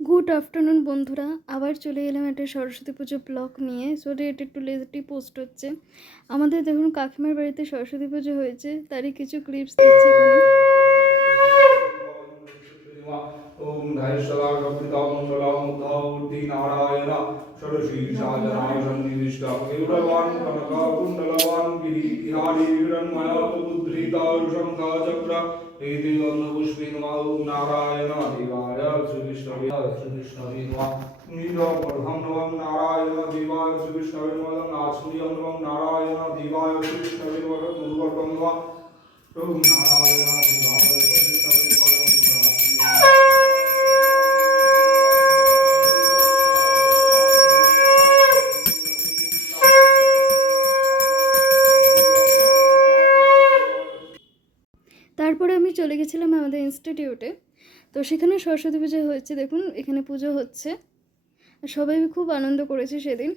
Good afternoon বন্ধুরা, আবার চলে এলাম একটা সরস্বতী পুজো ব্লগ নিয়ে। সরি, এটা একটু লেটে পোস্ট হচ্ছে। আমাদের দেখুন কাকিমার বাড়িতে সরস্বতী পুজো হয়েছে, তারই কিছু ক্লিপস দিচ্ছি এখানে। ओम धायशला कपिता मंगला मुद्धावती नारायण षडशीर्षाजनाय सन्निविष्टा गरुडवान् कनका कुण्डलवान् गिरिहारी हिरण्मय उद्धृतारुशङ्खा चक्र एते अन्नपुष्पे नमः ओम नारायण देवाय श्रीकृष्णवे नमः नीलवर्धं नमः नारायण देवाय श्रीकृष्णवे नमः नाचूर्यं नमः नारायण देवाय श्रीकृष्णवे नमः मधुवर्गं नमः ओम नारायण देवाय श्रीकृष्णवे नमः। তারপরে আমি চলে গেছিলাম আমাদের ইনস্টিটিউটে। তো সেখানে সরস্বতী পুজো হয়েছে, দেখুন এখানে পুজো হচ্ছে। সবাই খুব আনন্দ করেছে সেদিন।